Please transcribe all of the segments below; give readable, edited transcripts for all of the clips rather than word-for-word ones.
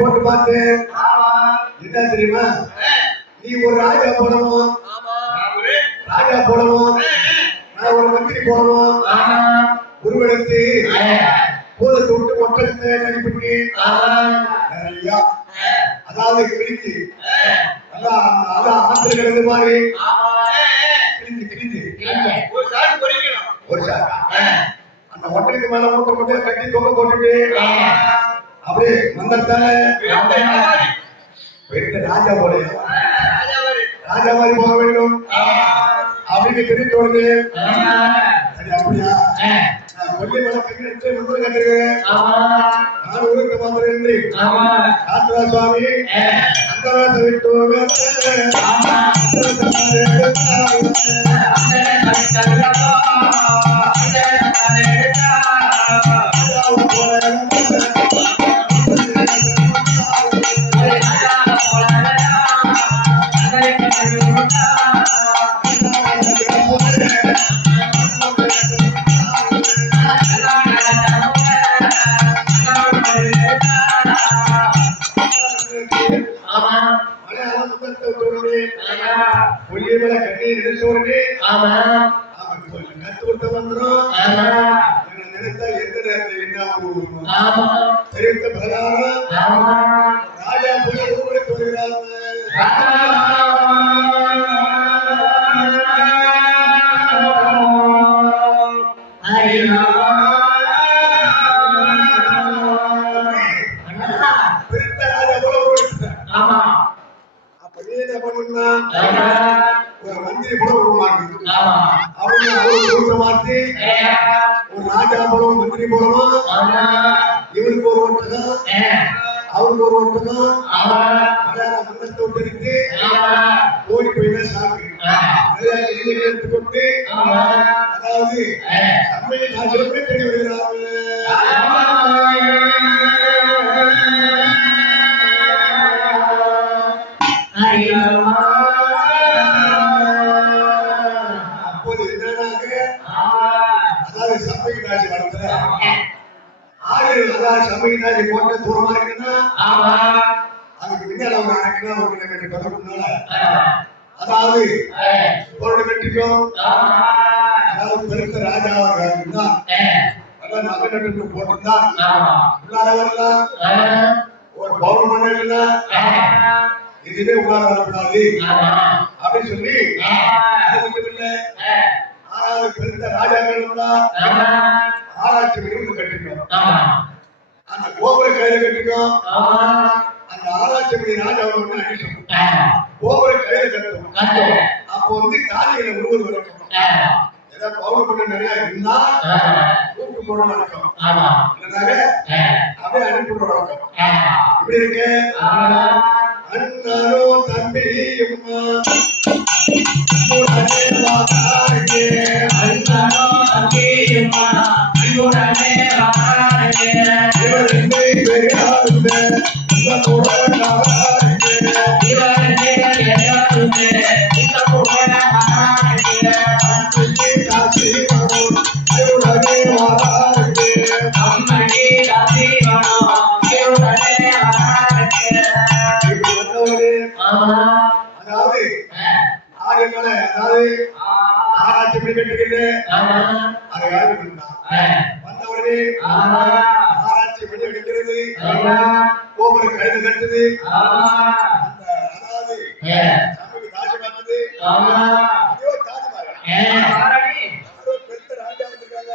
போட்டு பார்த்து என்ன தெரியுமா, நீ ஒரு ராஜா போடணும், ராஜா போடணும், நான் ஒரு மந்திரி போடணும், உருவெடுத்து பூதத்தை விட்டு ஒட்டத்தை கணிப்பிட்டு நிறையா அதாவது கிழிச்சு அதான் ஆசிரியர்கள் மாதிரி கிழிஞ்சு கிழிஞ்சு ஒரு சாக்கா அந்த ஒட்டத்துக்கு மேல மூட்டை மட்டும் கட்டி தொங்க போட்டுட்டு அப்படியே மந்திரத்தால பெரிய ராஜா போல ராஜா மாதிரி போக வேண்டும் அப்படின்னு தெரிவித்தோடு சரி அப்படியா கொல்லி மேல கையெழுத்து மந்திரம் கட்டுறேன் நான் ஊருக்கு மாத்திரம் காத்துரா சுவாமி அந்தராச விட்டு ராஜா ஒரு மந்திரி போல உருவாக்கு அவங்க மாற்றி ஒரு ராஜா போலவும் மந்திரி போலவும் இவருக்கு ஒரு ஒட்டகம் அவருக்கு ஒரு ஒருத்தரும் மண்டலத்தை விட்டு இருக்கு ஓடி போய்தான் சாப்பிடு எடுத்துக்கொண்டு அதாவது அம்மையை சாட்சியமே தேடி வருகிறார்கள். அப்போது என்னன்னாக்க அதாவது சபைக்கு ராஜி வளர்த்துல ஆடு அதாவது சபைக்கு ராஜி போட்ட தூரமா இருக்குன்னா அதுக்கு பின்னால அவங்க அணைக்குன்னா ஒரு கிலோமீட்டர் தொடர்புனால அதாவது ஒரு கட்டிக்கும் அதாவது பெருத்த ராஜாவாக இருந்தா அதான் நகை போட்டிருந்தா உள்ளார வரலாம் ஒரு பவுன் பண்ணா இதுவே உட்கார வரக்கூடாது அப்படின்னு சொல்லி அது மட்டும் இல்ல ஆறாவது பெருத்த ராஜாக்கள் ஆராய்ச்சி பண்ணி கட்டிக்கணும். அந்த கோபுர கையில கட்டிக்கும் அந்த ஆராய்ச்சி பண்ணி ராஜாவோட அடிக்கணும் கோபுர கையில கட்டணும். அப்போ காலையில உருவது வரைக்கும் ஏதாவது பவுன் பண்ண நிறைய இருந்தா கூப்பிட்டு போட வழக்கம் அப்படியே அனுப்பிவிட வழக்கம். இப்படி இருக்கு அண்ணனோ தம்பியும்மா உடனே வாராயே அண்ணனோ தம்பியும்மா உடனே வாராயே இவரே பெரியாருமே இந்த புறநாராயே இவரே பெரியாருமே இந்த புறநாராயே அம்மனி காசிவனோ உடனே வாராயே அம்மனி காசிவனோ உடனே வாராயே. அதாவது ஆரியங்களை அதாவது ஆராய்ச்சி பண்ணி கட்டுகிறது அதை யாரு வந்தவரே ஆராய்ச்சி பண்ணி எடுக்கிறது கோபுர கைது கட்டுது அதாவது சபைக்கு காசு பார்த்தது பெருத்த ராஜா வந்திருக்காங்க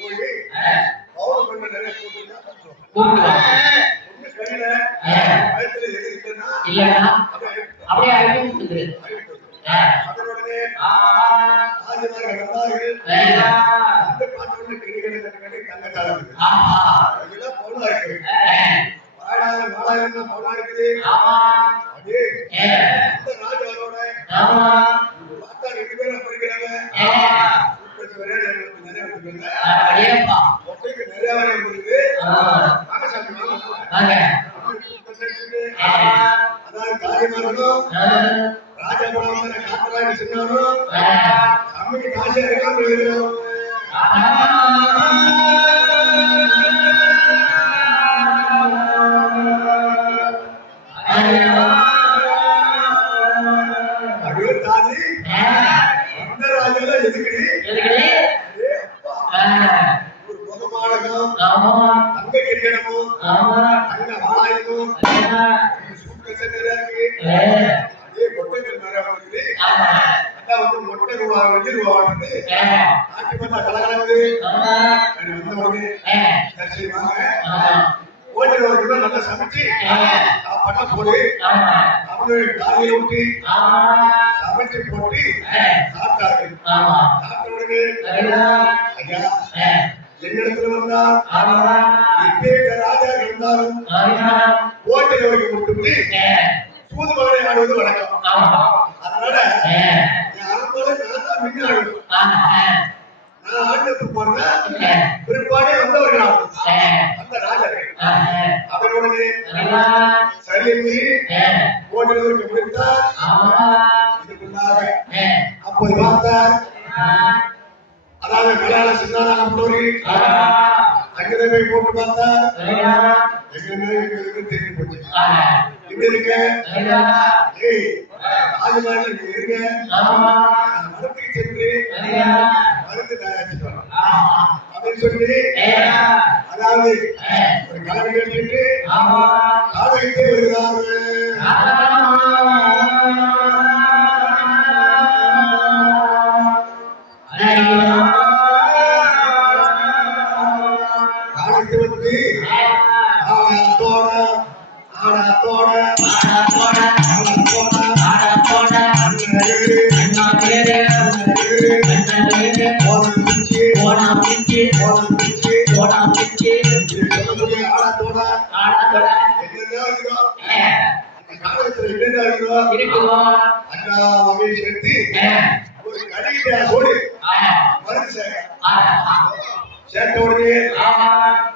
போய் பவுன் பண்ண நிறைய கூட்டு கையில வயசுல எது இல்லைன்னா அப்படியே அதனுடனே ஆதிமார்கள் வந்தார்கள் அந்த பாட்டு கிரிகளை தங்கத்தால இதெல்லாம் பவுனா இருக்கு வாழாயிரம் பவுனா இருக்குது. அப்படியே அந்த ராஜாவோட பார்த்தா 2 பேரும் படிக்கிறாங்க நிறைய வேலை இருக்குது. அதாவது காரியமானதும் ராஜாபுரம் காத்தராஜ் சொன்னாலும் அம்மைக்கு காசியா இருக்காம எழுதுறோம். அப்படியே தாண்டி அந்த ராஜால எதுக்கடி ஒரு முகமானகம் அங்க கிரியடமும் அங்க வாழாயமும் அதே கொட்டைகள் நிறைய வருது. அதான் மொட்டை ரூபா வெள்ளி ரூபா வந்து ஆட்சி பண்ணா கலகலங்குது வந்தவங்க சரிவாங்க ஓட்டுறவர்கள் நல்லா சமைச்சு சாப்பாட்டா போடு அவங்களுடைய காலையை ஊட்டி சமைச்சு போட்டு சாப்பிட்டார்கள். சாப்பிட்ட உடனே ஐயா என்னிடத்துல வந்தா இப்பேற்ற ராஜா இருந்தாலும் ஓட்டுறவர்கள் மட்டும் சூது மகனை ஆடுவது வழக்கம். அதனால நான் மின்னாடுவேன் நான் ஆண்டத்துக்கு போறேன் பிற்பாடே வந்தவர்கள் அந்த ராஜாக்கள் அவர்களுடைய சரியி ஓட்டுறவருக்கு முடித்தார். இதுக்குள்ளாக அப்போது பார்த்தார் அதாவது மலையாள சின்னாராக அங்கதை போய் போட்டு பார்த்தார் எங்களுக்கு தெரிஞ்சு போச்சு. இப்படி இருக்க ராஜமாரி இருக்க மரத்துக்கு சென்று மருந்து தயாரிச்சுட்டு அப்படின்னு சொல்லி அதாவது ஒரு கலவை கேட்டு காலையிட்டே வருகிறார்கள். என்னென்ன இருக்குதோ அந்த காலத்துல என்னென்ன இருக்குதோ எல்லா வகையும் சேர்த்து ஒரு கடிகிட்ட சோடி மருந்து சேர்த்த உடனே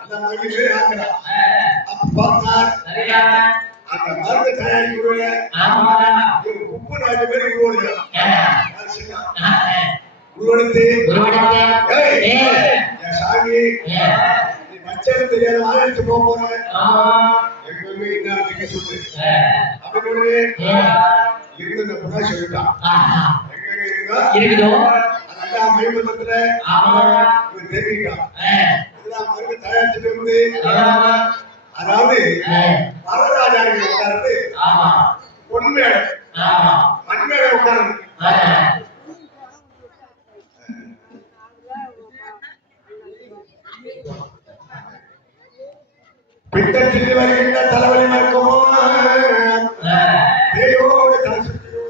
அந்த மகிழ்ச்சி ஆக்கலாம். அப்ப பார்த்தார் அந்த மருந்து தயாரிக்கிற உப்பு நாட்டு பேர் உருவெடுத்து சாமி மச்சம் தெரியாத ஆரம்பிச்சு போறேன் எப்பவுமே என்ன சொல்லு அப்படின்னு இருந்த புனா சொல்லிட்டான். இருக்குதோ அதான் மைமந்தத்துல தெரிவிக்கான். இதெல்லாம் மருந்து தயாரிச்சுட்டு வந்து அதாவது வரராஜாரிகள் உட்கார்ந்து பொன்மேட மண்மேட உட்கார்ந்து பிட்டச்சிட்டு வருகின்ற தலைவலி மறக்குமோ தேயோடு தலை சுற்றியோ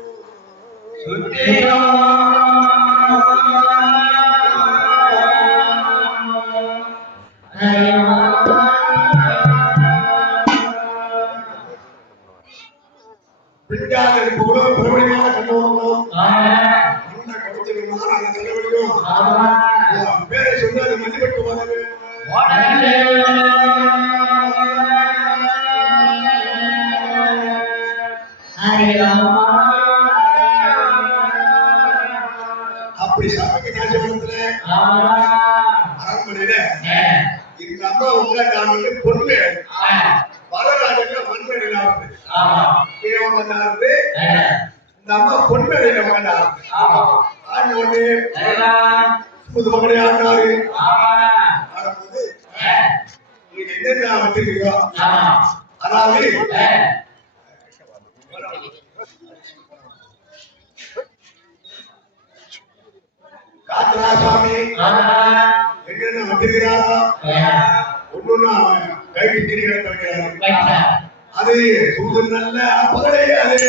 பிஞ்சாத புகழும் பிரபலமான கண்ணோகம் பேரை சொன்ன அது மதிப்பட்டு போனது அப்படி சாமிக்கு நாசபுரத்துல அரண்மனையில இந்த அம்மா உட்கார்ந்து பொண்ணு வரலாறு மண்மனையில வந்து இந்த அம்மா பொன்மேடையில உட்கார்ந்து புது மகனை ஆடினாரு. ஆடும்போது நீங்க என்னென்ன வச்சிருக்கீங்க அதாவது காத்தராசாமி என்னென்ன வச்சிருக்கிறாரோ ஒண்ணு கைக்கு திரிகிற வைக்கிறாரு. அது சூது நல்ல பகடை அது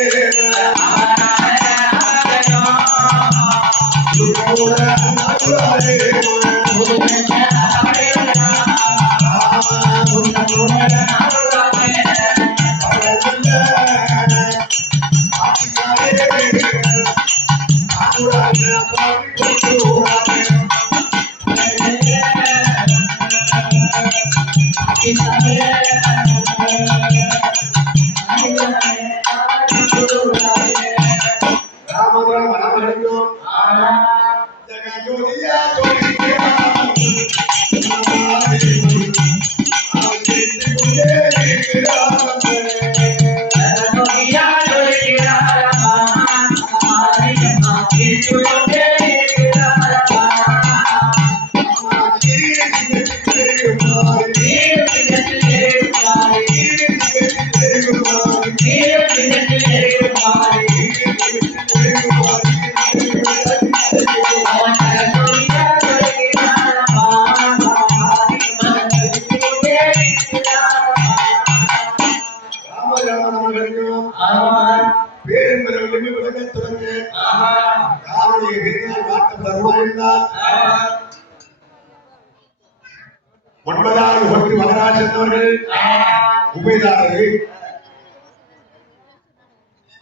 ஒன்பதாவது ஒன்று வரராஜன் அவர்கள் உபயதாரர்கள்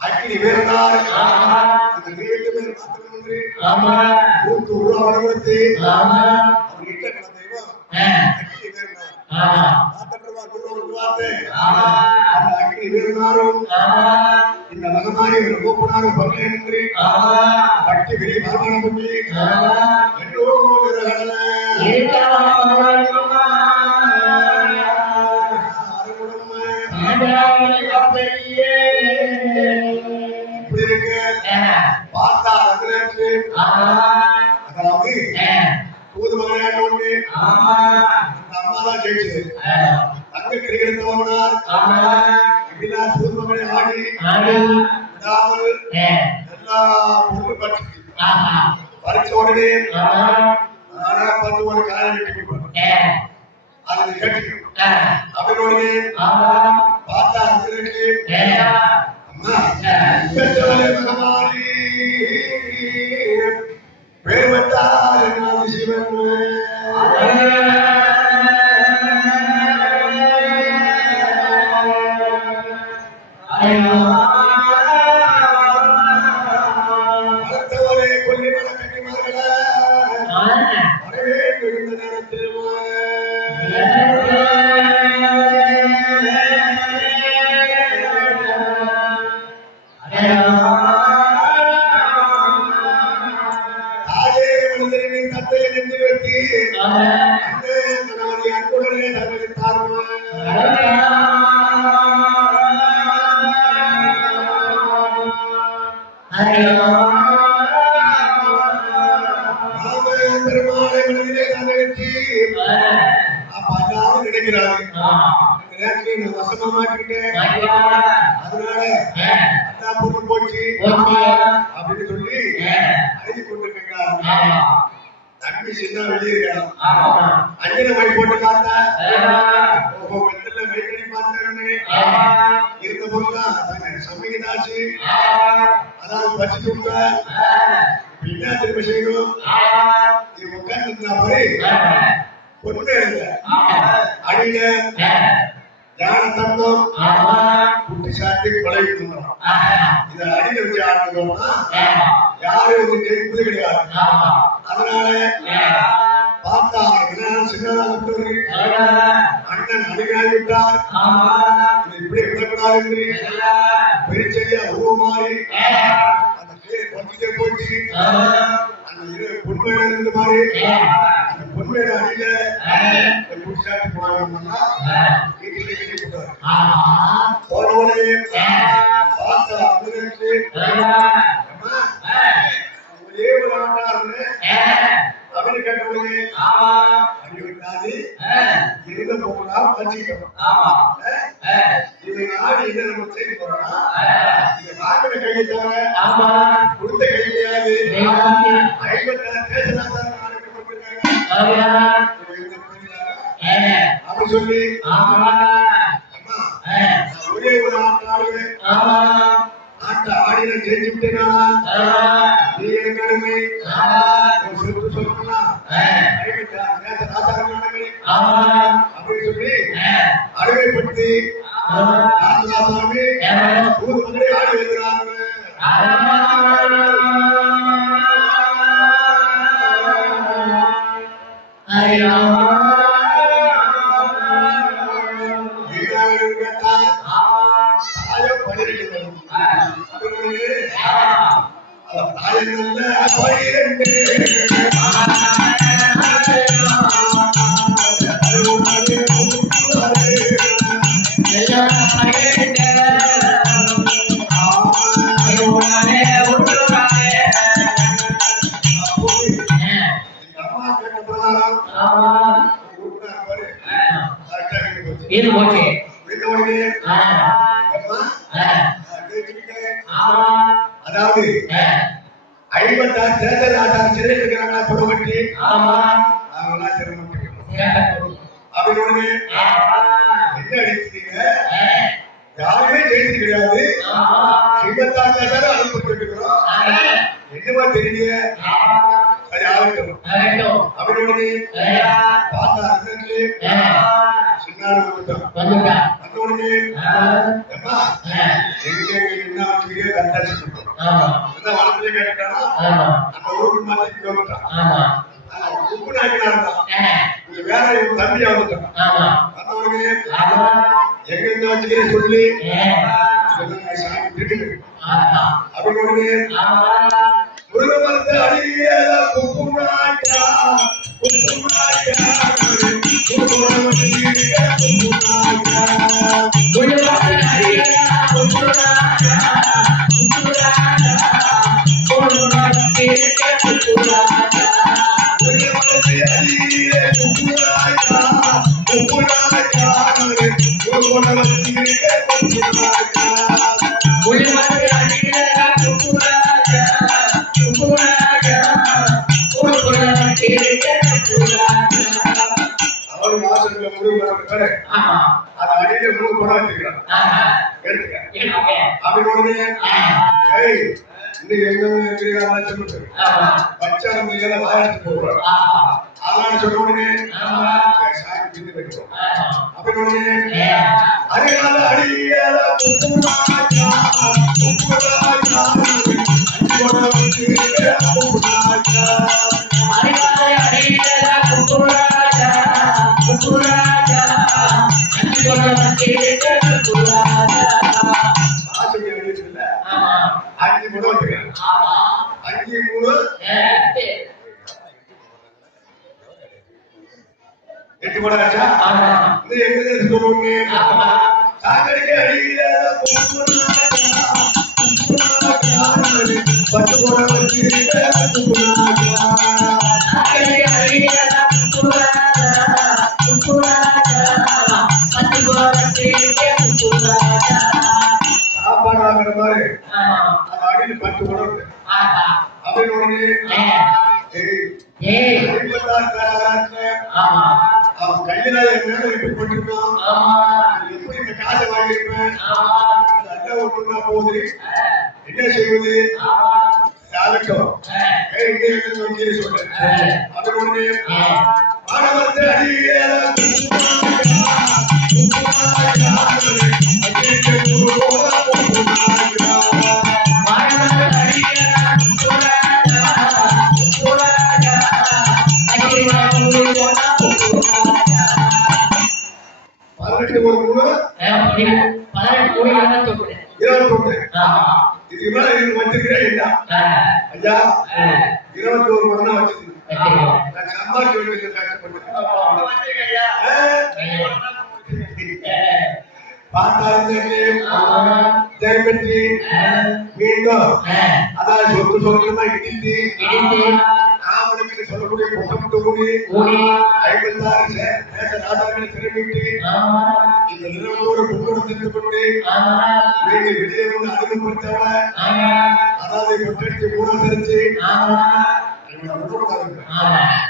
அக்கினி வேறனார் அந்த வீட்டு பேர் மாத்திரமின்றி மூத்து உருவாவரத்து அவர் இட்ட குழந்தையும் அக்கினி வேறனார் மாத்திரமா குருவருக்கு வார்த்தை அக்கினி வேறனாரும் இந்த மகமாரி ஒரு கோப்பனாரும் பங்கேற்று பட்டி வெளியே மரமான பண்ணி என்னோ அம்மாதான் ஜெயிச்சது அங்க கிரிக்கெடுத்தவனார் இப்படிலாம் சூழ்மகளை ஆடி விடாமல் எல்லா பொருள் பறிச்ச உடனே ஆனா பத்து ஒரு காலம் வெட்டி கொடுப்பாங்க அதை கட்டிக்கணும் அவரோடு பார்த்தா அம்மா பெற்றவளே மகமாரி பேர் வந்தார் சிவன் அடுத்தவரே கொல்லிமலை கன்னிமார்களே வரவே விழுந்த நேரத்தில் தாயே மனிதரின் தந்தையை நெஞ்சு வெட்டி கணவனை அன்புடனே தகவலித்தார்கள். பெருமாளை மனதிலே தகவலித்து அப்பதான் நினைக்கிறாரு வசமா மாட்டிக்கிட்டேன் அதனால அண்ணா பொண்ணு போச்சு அப்படின்னு சொல்லி அழுதி கொண்டிருக்கிறார். தம்பி சின்ன வெளியிருக்கிறான். அஞ்சன மை போட்டு பார்த்தா வெத்தல மைக்கடி பார்த்தவனே இருந்த போதுதான் சமைதாச்சு அதாவது பச்சு விட்ட என்ன திரும்ப செய்யணும் இது உட்கார்ந்து மாதிரி பொண்ணு அடியில ஞான தந்தம் குட்டி சாட்டி கொலை இத அடியில வச்சு ஆடுறோம்னா யாரும் ஜெயிப்பது கிடையாது. அதனால பார்த்தா சின்னதாக அண்ணன் அடிமையாகிவிட்டார் இப்படி விடக்கூடாது என்று பெருச்செய்யா உருவமாறி அந்த பேரை கொஞ்சிட்டே போச்சு. அந்த பொன்மையில இருந்த மாதிரி அந்த பொன்மையில அடியில குடிசாட்டி போனாங்கன்னா வீட்டிலே கட்டி போட்டார். போனவனே பார்த்தா அண்ணனுக்கு ஒரே ஒரு ஆண்டாருன்னு அவனு கேட்டவனே அடி விட்டாது இருந்த போனா வச்சுக்கிட்டோம். இது நாடு என்ன நம்ம செய்து போறோம்னா இது வாங்கின கையை தவிர கொடுத்த கை கிடையாது. 56 தேசநாதன் அப்படி சொல்லி ஒரே ஒரு ஆட்டாடு நாட்டை ஆடின ஜெயிச்சு விட்டேனா நீ எனக்கு அடிமை சொத்து சொல்லணும்னா அப்படி சொல்லி அடிமைப்படுத்தி ஊர் மக்களை ஆடி வருகிறார்கள். அதாவது 56 தேர்தல் ஆட்டார் சிறை இருக்கிறாங்களா புறவட்டி அவங்களாம் சிரமப்பட்டு அப்படின்னு என்ன அடிச்சீங்க யாருமே ஜெயிச்சு கிடையாது. 56 தேர்தல் அனுப்பிட்டு இருக்கிறோம் என்னவா தெரியல அது ஆகட்டும் அப்படின்னு பார்த்தா சின்னாடு வந்தோடனே அம்மா எங்க என்ன வச்சுக்கிட்டே கண்டாச்சு வளர்த்து கேட்டானா அந்த ஊருக்கு மாத்தி போட்டான். உப்பு நாய்க்கா இருந்தான் வேற இவன் தம்பியா வந்துட்டான். வந்தவனுக்கு எங்க இருந்து வச்சுக்கிறேன் சொல்லி அப்படின்னு முருகமரத்தை அடிய உப்பு நாய்க்கா உப்பு நாய்க்கா அடியால குப்புராஜா குப்புராஜா அடிபட வந்திருக்க குப்புராஜா அறிவாலை அடியல குப்புராஜா குப்புராஜா அடிபட வந்திருக்க குப்புராஜா ஆசிரியர் எழுதிட்டுல ஆமா 5 முறை வந்துருக்கேன் ஆமா 5 3 8 முறை ஆச்சா ஆமா இது எங்க சொல்லுங்க ஆமா சாகடிக்க அடியில்லாத குப்புராஜா குப்புராஜா 10 முறை வந்திருக்க குப்புராஜா அடியல குப்புராஜா குப்புராஜா அடிபட வந்திருக்க குப்புராஜா சாப்பாடு ஆகிற மாதிரி ஆமா அது அடியில் 10 முறை இருக்கு ஆமா அப்படின்னு உடனே ஏய் ஆமா அவன் கையில என் மேல எப்படி பண்ணிருக்கான் ஆமா எப்படி இந்த காசை வாங்கியிருப்பேன் ஆமா நல்ல ஒண்ணுனா போகுது என்ன செய்வது ஆகட்டும் சொல்றேன் அது ஒண்ணு மாணவத்தை அடியேற பதினெட்டு ஒரு மூணு 21 இதுக்கு மேல இது வச்சிருக்கிறேன் இல்ல ஐயா 21 மணி தான் வச்சிருக்கேன் நான் சம்பாதிக்க வேண்டியது ஜெயபெற்றி மீண்டும் அதாவது சொத்து சொந்தமா இடித்து ஆவலுக்கு சொல்லக்கூடிய குற்றப்பட்டு கூடி 56 ராஜாக்களை திரும்பிட்டு இந்த 21 புத்தகம் தெரிந்து கொண்டு வெளியே வந்து அதிகப்படுத்தவள அதாவது கொட்டடிச்சு மூலம் தெரிஞ்சு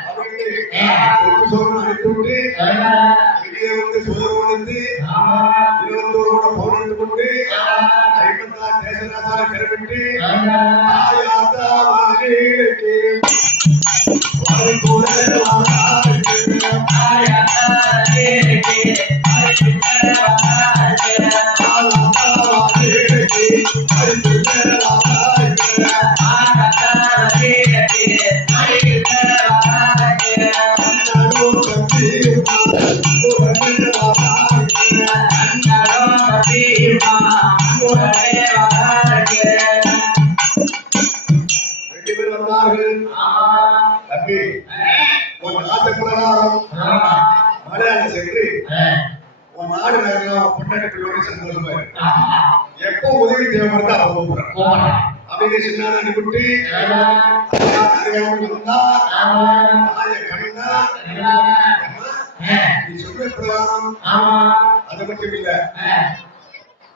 அவர்களே சொத்து சொந்தம் அழைத்து விட்டு வெளியே வந்து சுதந்திரம் வந்து 21 பவுன் எடுத்து கொண்டு 56 தேசராஜாவை கிளம்பிட்டு ஆயாதா மகளிருக்கு தம்பி உன் ஆசை பிரகாரம் மலையாளம் சென்று உன் நாடு நகரம் பொன்னாடி பிள்ளோட சந்தோஷமா எப்போ உதவி தேவைப்படுது அவ போறான் அப்படின்னு சின்ன அனுப்பிட்டு நீ சொல்ற பிரகாரம் அது மட்டும் இல்ல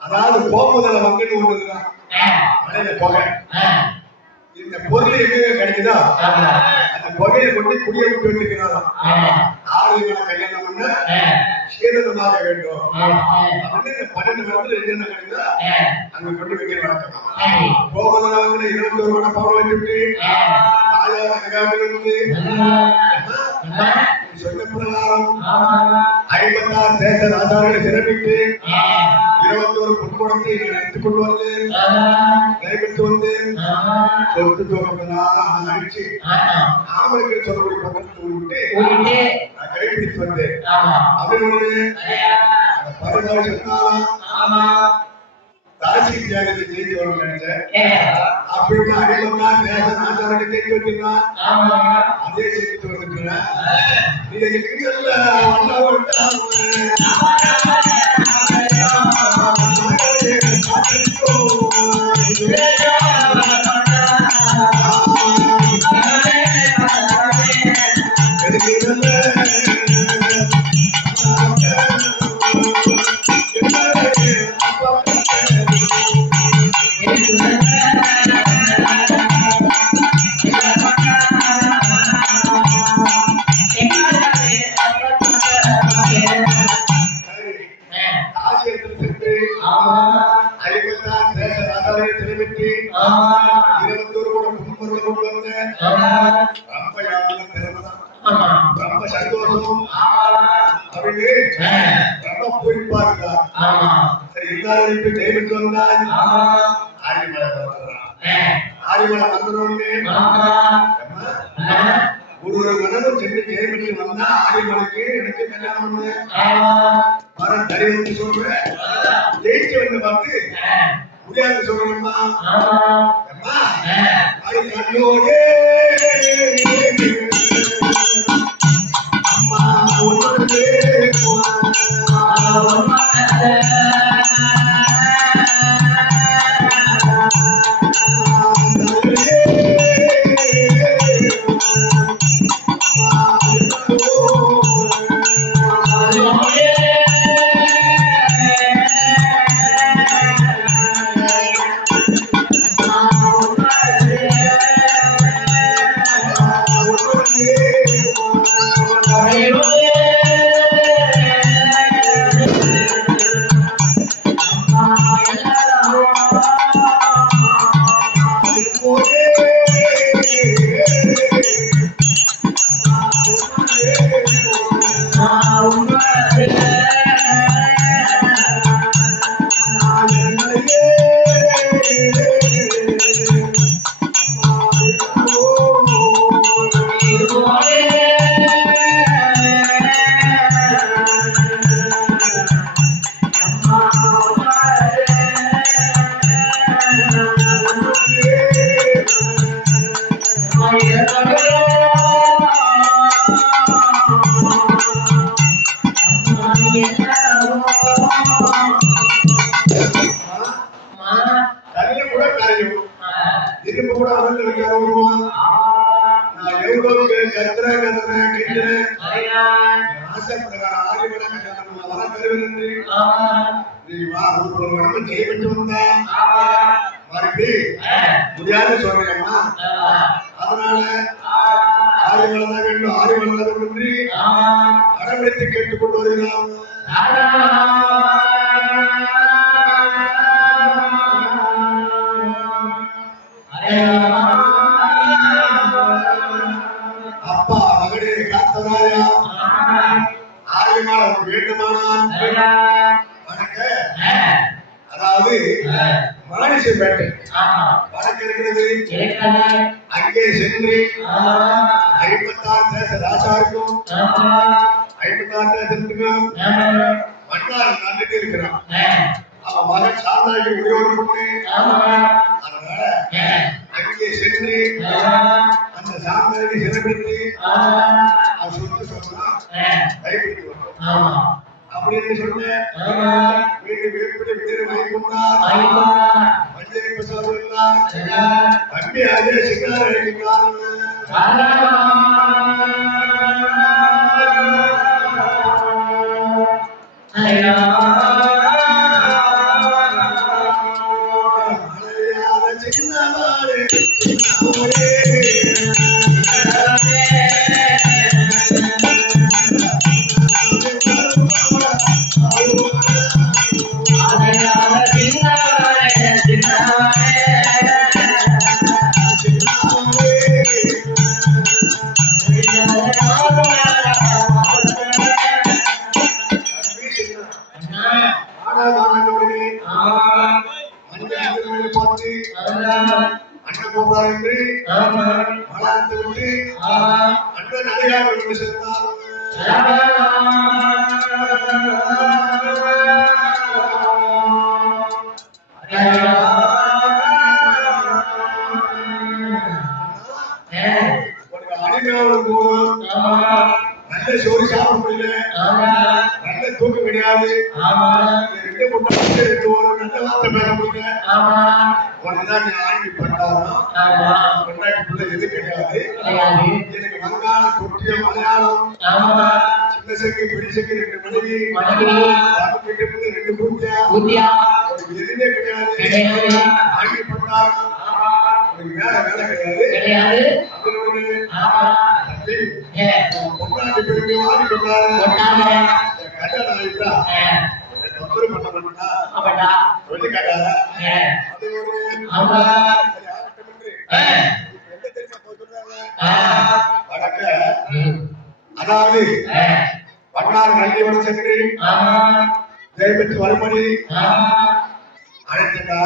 அதாவது போகுதல வங்கன்னு ஒண்ணுதான் மலையில போக இந்த பொருள் எங்க கிடைக்குதோ அந்த புகையை கொண்டு குடியை விட்டு வச்சுக்கிறாராம் 6 மணி கல்யாணம் பண்ண சீதனமாக வேண்டும் அப்படின்னு இந்த 12 மணி என்னென்ன கிடைக்குதோ அங்க கொண்டு வைக்கிற வழக்கம் போகுதல 21 மணி பவுன் வச்சுட்டு இருந்து சொன்ன பிரகாரம் 56 தேச ராஜாக்களை சிறப்பிட்டு 21 பொன்குடத்தை எடுத்துக் கொண்டு வந்து கைவிட்டு வந்து சொத்து தோகமெல்லாம் அடிச்சு ஆமலுக்கு சொல்லக்கூடிய பக்கத்துக்கு விட்டு நான் கைப்பிடித்து வந்தேன் அப்படின்னு அந்த 16 சொன்னாலும் தாசி தியாகத்தை ஜெயிச்சு வரும் நினைச்சேன் அப்படின்னு அடிமக்கா தேச நாட்டாரோட ஜெயிச்சு வச்சிருந்தான் அதே ஜெயிச்சு வந்துருக்கிறேன் நீ எங்க ரொம்ப சந்தோஷம் அப்படின்னு ரொம்ப குறிப்பா இருக்கா சரி இல்ல சிங்காரிட்டு தேவிட்டு வந்தார் ஆரியமலை ஆரியமலை வந்தோடனே ஒரு மனமும் சென்று ஜெயமிட்டு வந்தா ஆரியமலைக்கு எனக்கு கல்யாணம் பண்ணு மரம் தருவது சொல்றேன் ஜெயிச்சு வந்து பார்த்து முடியாது சொல்லணுமா கண்ணோடே அம்மா உன்னோடே இரும்பு கூட அவங்களுக்கு நான் எவ்வளவு கத்துறேன் கேட்கிறேன் ஆசைப்படுறான் ஆகிவிட வர பெறுவது நீ வா ஒரு உடம்பு செய்விட்டு வந்தா மறுபடி முடியாது சொல்றேம்மா அதனால ஆய்வுகள் தான் வேண்டும் ஆய்வுகள் தான் என்று அடம்பிடித்து கேட்டுக்கொண்டு வருகிறோம் அப்பா மகனே காத்ததாயா ஆயுமால் வேண்டுமானால் அதாவது மாணிசப்பேட்டை வடக்கு இருக்கிறது அங்கே சென்று 56 தேச ராசாருக்கும் 56 தேசத்துக்கும் மன்னர் நன்றிட்டு இருக்கிறான் அவன் மகன் சாந்தாஜி உடையோடு கொண்டு அதனால அங்கே சென்று அந்த சாந்தாஜி சிறப்பித்து அவன் சொத்து சொன்னான் கைப்பிடி வரும் அப்படின்னு சொன்னேன் வீடு வீடு வீடு வாங்கி கொண்டார் மஞ்சள் பிரசாதம் அம்பி அதே சிங்கார அடிக்கிறான் நல்ல சோறு சாப்பிட முடியல நல்ல தூக்கம் கிடையாது நல்ல வார்த்தை பேச முடியல ஒன்றுதான் நீ ஆண்டி பண்ணாலும் கொண்டாட்டிக்குள்ள எது கிடையாது எனக்கு வங்காள தொட்டிய மலையாளம் சின்ன சக்கு பெரிய சக்கு 2 மனைவி 2 பூஜ்யா எதுவுமே கிடையாது ஆண்டி பண்ணாலும் வேலை கிடையாது பொன்னாடி பெருமை வாங்கி கொண்டாரு கல்யாணம் ஆகிட்டா தொந்தரவு பண்ண மாட்டா சொல்லி கேட்டாரா அதாவது வண்ணாறு நல்லிவனம் சென்று ஜெயபெற்று வரும்படி ஆமா அழைத்தா